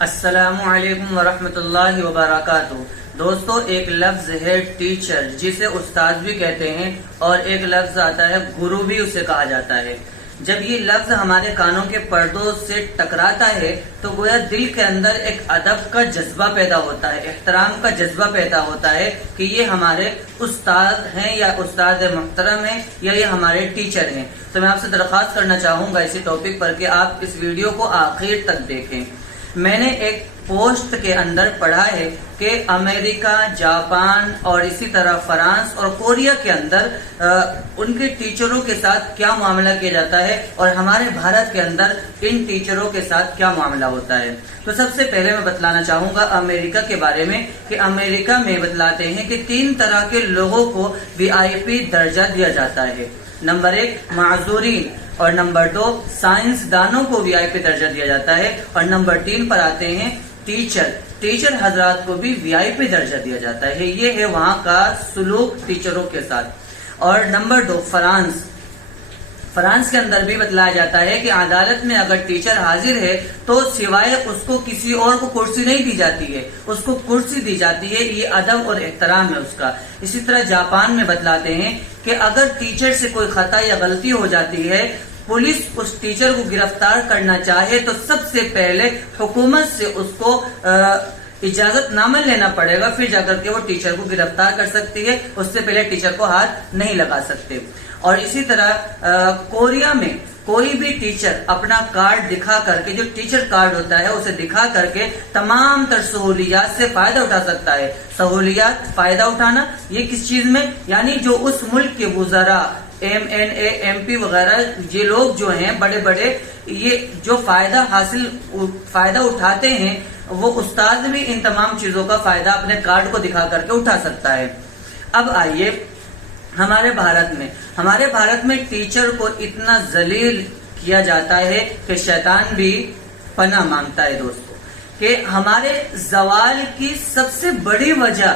السلام علیکم ورحمۃ اللہ وبرکاتہ۔ دوستو، ایک لفظ ہے ٹیچر، جسے استاد بھی کہتے ہیں، اور ایک لفظ آتا ہے گرو بھی اسے کہا جاتا ہے۔ جب یہ لفظ ہمارے کانوں کے پردوں سے ٹکراتا ہے تو گویا دل کے اندر ایک ادب کا جذبہ پیدا ہوتا ہے، احترام کا جذبہ پیدا ہوتا ہے کہ یہ ہمارے استاد ہیں یا استاد محترم ہیں یا یہ ہمارے ٹیچر ہیں۔ تو میں آپ سے درخواست کرنا چاہوں گا اسی ٹاپک پر کہ آپ اس ویڈیو کو آخر تک دیکھیں۔ میں نے ایک پوسٹ کے اندر پڑھا ہے کہ امریکہ، جاپان اور اسی طرح فرانس اور کوریا کے اندر ان کے ٹیچروں کے ساتھ کیا معاملہ کیا جاتا ہے اور ہمارے بھارت کے اندر ان ٹیچروں کے ساتھ کیا معاملہ ہوتا ہے۔ تو سب سے پہلے میں بتلانا چاہوں گا امریکہ کے بارے میں کہ امریکہ میں بتلاتے ہیں کہ 3 طرح کے لوگوں کو VIP درجہ دیا جاتا ہے۔ نمبر 1 معذورین، اور نمبر 2 سائنس دانوں کو VIP درجہ دیا جاتا ہے، اور نمبر 3 پر آتے ہیں ٹیچر حضرات کو بھی VIP درجہ دیا جاتا ہے۔ یہ ہے وہاں کا سلوک ٹیچروں کے ساتھ۔ اور نمبر 2 فرانس کے اندر بھی بتلایا جاتا ہے کہ عدالت میں اگر ٹیچر حاضر ہے تو سوائے اس کو کسی اور کو کرسی نہیں دی جاتی ہے، اس کو کرسی دی جاتی ہے۔ یہ ادب اور احترام ہے اس کا۔ اسی طرح جاپان میں بتلاتے ہیں کہ اگر ٹیچر سے کوئی خطا یا غلطی ہو جاتی ہے، پولیس اس ٹیچر کو گرفتار کرنا چاہے تو سب سے پہلے حکومت سے اس کو اجازت نامہ لینا پڑے گا، پھر جا کر کے وہ ٹیچر کو گرفتار کر سکتی ہے، اس سے پہلے ٹیچر کو ہاتھ نہیں لگا سکتے۔ اور اسی طرح کوریا میں کوئی بھی ٹیچر اپنا کارڈ دکھا کر کے، جو ٹیچر کارڈ ہوتا ہے اسے دکھا کر کے تمام تر سہولیات سے فائدہ اٹھا سکتا ہے۔ سہولیات، فائدہ اٹھانا، یہ کس چیز میں؟ یعنی جو اس ملک کے وزراء، MNA MP وغیرہ، یہ لوگ جو ہیں بڑے بڑے، یہ جو فائدہ اٹھاتے ہیں، وہ استاد بھی ان تمام چیزوں کا فائدہ اپنے کارڈ کو دکھا کر کے اٹھا سکتا ہے۔ اب آئیے ہمارے بھارت میں ٹیچر کو اتنا ذلیل کیا جاتا ہے کہ شیطان بھی پناہ مانگتا ہے دوستو، کہ ہمارے زوال کی سب سے بڑی وجہ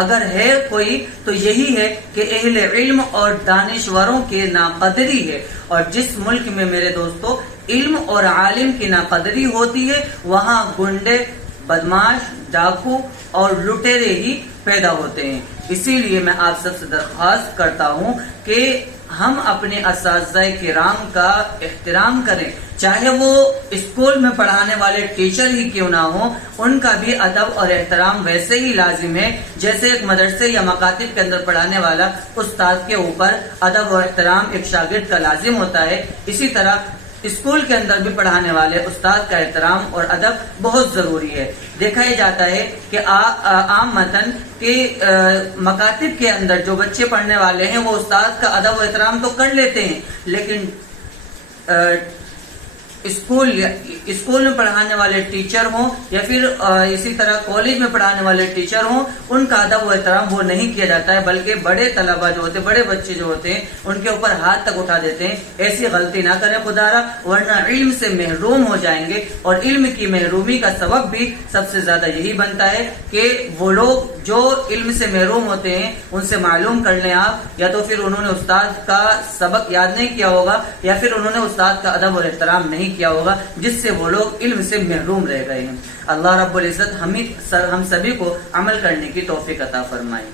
اگر ہے کوئی تو یہی ہے کہ اہل علم اور دانشوروں کی ناقدری ہے۔ اور جس ملک میں میرے دوستو علم اور عالم کی ناقدری ہوتی ہے، وہاں گنڈے، بدماش، ڈاکو اور لٹیرے ہی پیدا ہوتے ہیں۔ اسی لیے میں آپ سب سے درخواست کرتا ہوں کہ ہم اپنے اساتذہ کرام کا احترام کریں، چاہے وہ اسکول میں پڑھانے والے ٹیچر ہی کیوں نہ ہوں، ان کا بھی ادب اور احترام ویسے ہی لازم ہے جیسے ایک مدرسے یا مکاتب کے اندر پڑھانے والا استاد کے اوپر ادب اور احترام ایک شاگرد کا لازم ہوتا ہے۔ اسی طرح اسکول کے اندر بھی پڑھانے والے استاد کا احترام اور ادب بہت ضروری ہے۔ دیکھا یہ جاتا ہے کہ عام متن کے مکاتب کے اندر جو بچے پڑھنے والے ہیں وہ استاد کا ادب و احترام تو کر لیتے ہیں، لیکن اسکول میں پڑھانے والے ٹیچر ہوں یا پھر اسی طرح کالج میں پڑھانے والے ٹیچر ہوں، ان کا ادب و احترام وہ نہیں کیا جاتا ہے، بلکہ بڑے طلبہ جو ہوتے ہیں، بڑے بچے جو ہوتے ہیں، ان کے اوپر ہاتھ تک اٹھا دیتے ہیں۔ ایسی غلطی نہ کریں خدارا، ورنہ علم سے محروم ہو جائیں گے، اور علم کی محرومی کا سبب بھی سب سے زیادہ یہی بنتا ہے کہ وہ لوگ جو علم سے محروم ہوتے ہیں ان سے معلوم کر لیں آپ، یا تو پھر انہوں نے استاد کا سبق یاد نہیں کیا ہوگا، یا پھر انہوں نے استاد کا ادب اور احترام نہیں کیا ہوگا، جس سے وہ لوگ علم سے محروم رہ گئے ہیں۔ اللہ رب العزت ہم سبھی کو عمل کرنے کی توفیق عطا فرمائے۔